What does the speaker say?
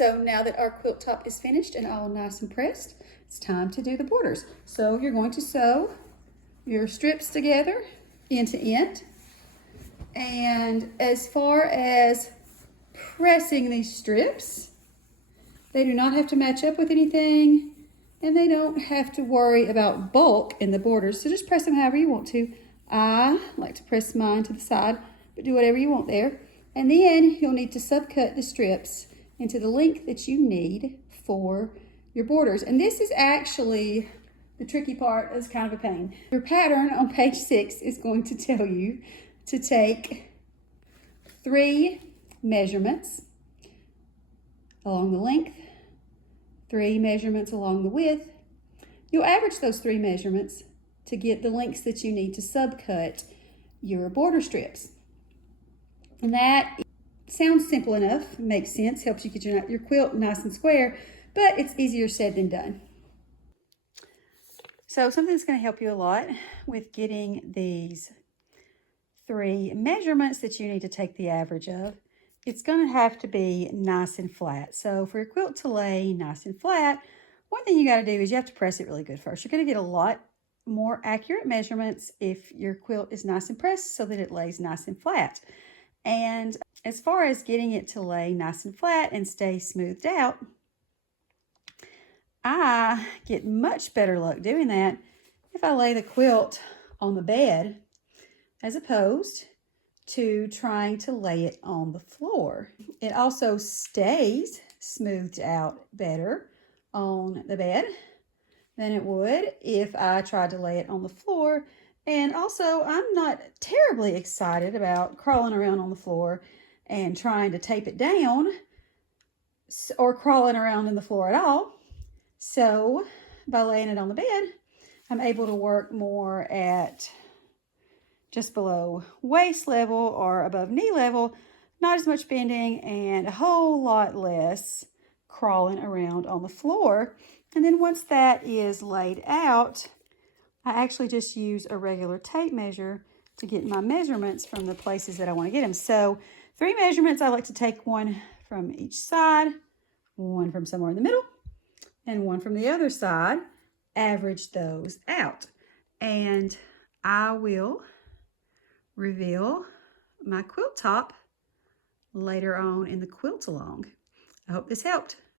So now that our quilt top is finished and all nice and pressed, it's time to do the borders. So you're going to sew your strips together end to end. And as far as pressing these strips, they do not have to match up with anything, and they don't have to worry about bulk in the borders. So just press them however you want to. I like to press mine to the side, but do whatever you want there. And then you'll need to subcut the strips into the length that you need for your borders. And this is actually the tricky part. Is kind of a pain. Your pattern on page 6 is going to tell you to take 3 measurements along the length, 3 measurements along the width. You'll average those 3 measurements to get the lengths that you need to subcut your border strips. And that sounds simple enough, makes sense, helps you get your quilt nice and square, but it's easier said than done. So something that's going to help you a lot with getting these 3 measurements that you need to take the average of, it's going to have to be nice and flat. So for your quilt to lay nice and flat, one thing you got to do is you have to press it really good first. You're going to get a lot more accurate measurements if your quilt is nice and pressed so that it lays nice and flat. And as far as getting it to lay nice and flat and stay smoothed out, I get much better luck doing that if I lay the quilt on the bed as opposed to trying to lay it on the floor. It also stays smoothed out better on the bed than it would if I tried to lay it on the floor. And also, I'm not terribly excited about crawling around on the floor and trying to tape it down or crawling around in the floor at all. So by laying it on the bed, I'm able to work more at just below waist level or above knee level, not as much bending and a whole lot less crawling around on the floor. And then once that is laid out, I actually just use a regular tape measure to get my measurements from the places that I want to get them. So 3 measurements, I like to take 1 from each side, 1 from somewhere in the middle, and 1 from the other side, average those out. And I will reveal my quilt top later on in the quilt along. I hope this helped.